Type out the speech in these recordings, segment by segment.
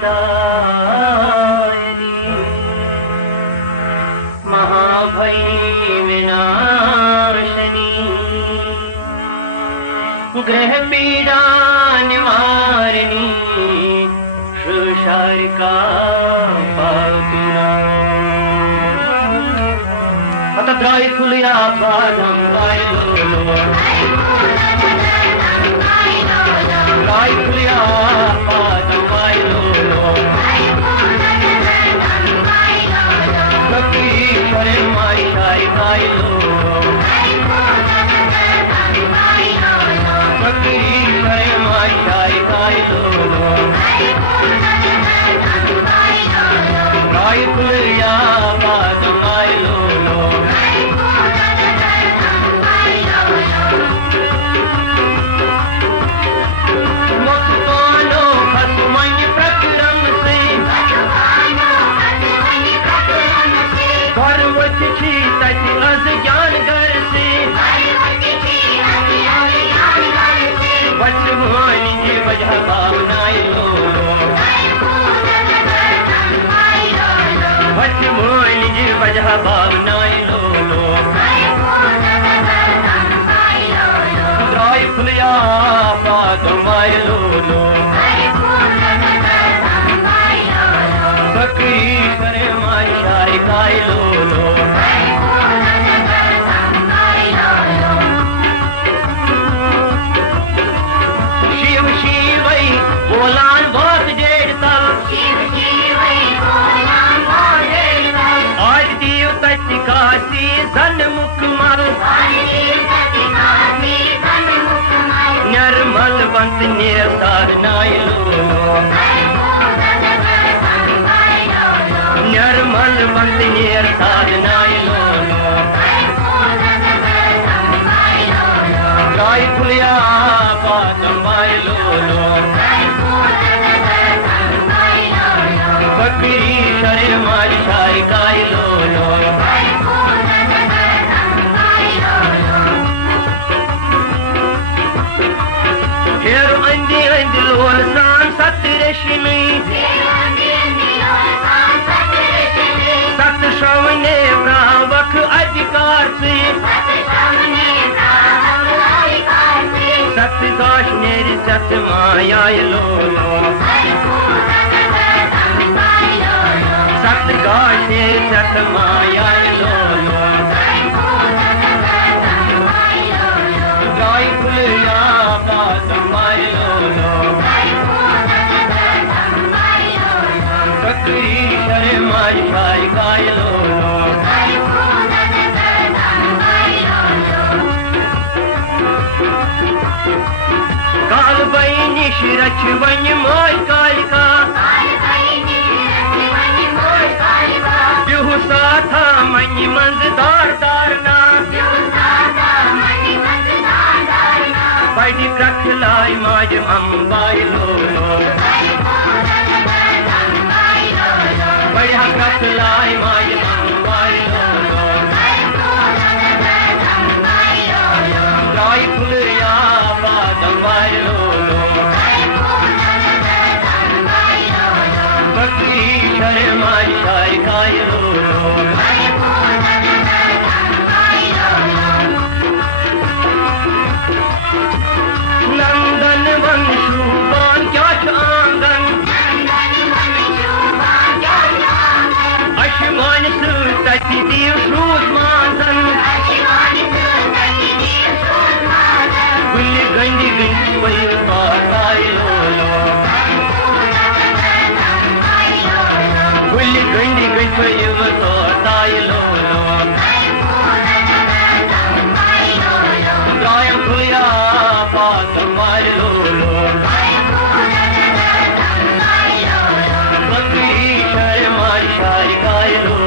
प्रदायिनी महाभयी विनाशिनी ग्रह पीड़ा निवारिणी शारिका पातुना अतद्राय खुलिया पादम वायलो राय खुलिया पादम वायलो कभी करे माई शाई कायलो कभी करे माई शाई कायलो राय खुलिया पादम वायलो ज्ञान घर से बचवानी की वजह भावनाएं लो बचवानी की वजह भावनाएं लो राय खुलिया पादमाए लो बकरी करे माई शाय काय लो बोलान बहुत जेड़ तल आज दीव तटिकासी जन मुकमल निर्मल बंत निरसार नायलो निर्मल बंत निरसार नायलो राय खुलिया पादम वायलो बकरी शरे मारी शाई काय लो फिर अंदी अंदी लोल सान सतरशनी सत शवने प्रावक अधिकार से सत दाश नेरी सत माया लो सत गाशे सत माया लो गाय खुलिया पादम वायलो बकरी शरे माई शाई काय लो काल बनी शिरच वन मोय कालिका बिहु साथा मनी मंजदार दारना बड़ी क्रखलाई माज अम्बाइलो बढ़िया क्रखलाई माज अम्बाइलो राय खुलिया पादम वायलो बकरी शरे माई शाई काय लो नंदन वंशुबान क्या आंगन अशमान सुतति दीव शूद मांदन गुल्ली गंदी गंदी वही पाताई लो गुल्ली गंदी गंदी वही पाताई लो राय खुलिया पादम वायलो बकरी शरे माई शाई काय लो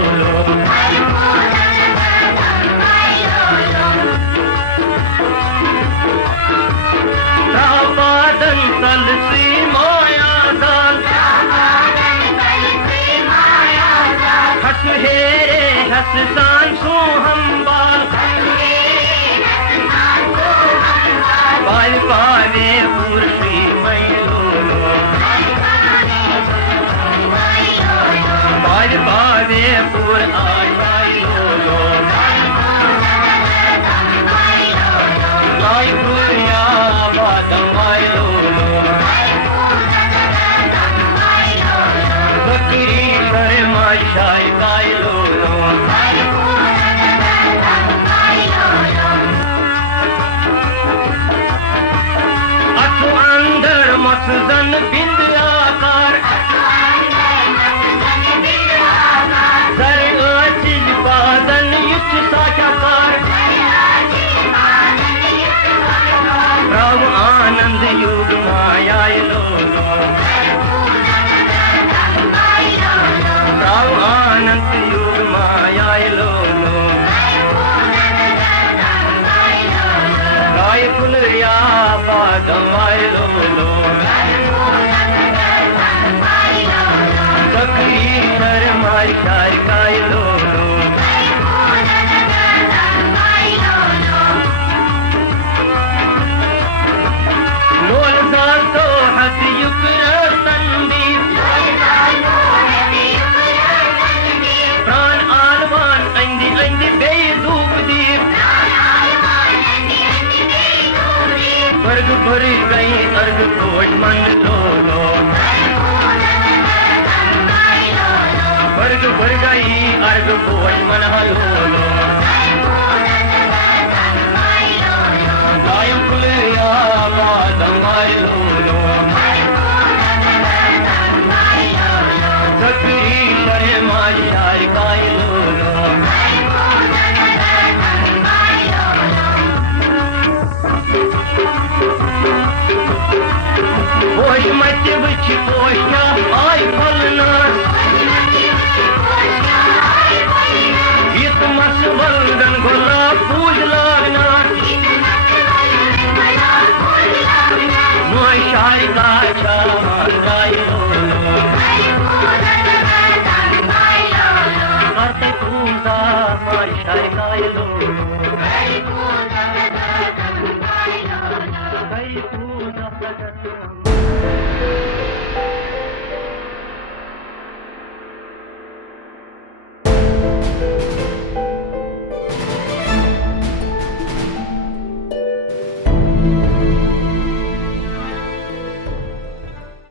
राबादन तल सी माया दाल हस हेरे हस सान सो हम बाल पावे पुरुषी मैलो मन बिंद आकार सर आचिज पादन युच साक्षाकार प्रभु आनंद युग मायाय लोलो प्रभु आनंद युग मायाय लोलो गाय फुल या बादमाय लोलो सकरी सर माय शार काय लोलो लोल साल तो हस युकर संदीप प्राण आलवान अंदी अंदी बेदूप दीप वर्ग भर गई अर्ग कोट मन लोलो वर्ग भर गई अर्ग कोट मन लोलो गायम फुलिया बादमाय लोलो सकरी शरे माशार काय लोलो पोष मच बच पोष क्या आय फलना इत मस वल्दन गोला पूज लागना मोय शार का चाय लोलो करते पूजा मोय शार काय लोलो कई पूजा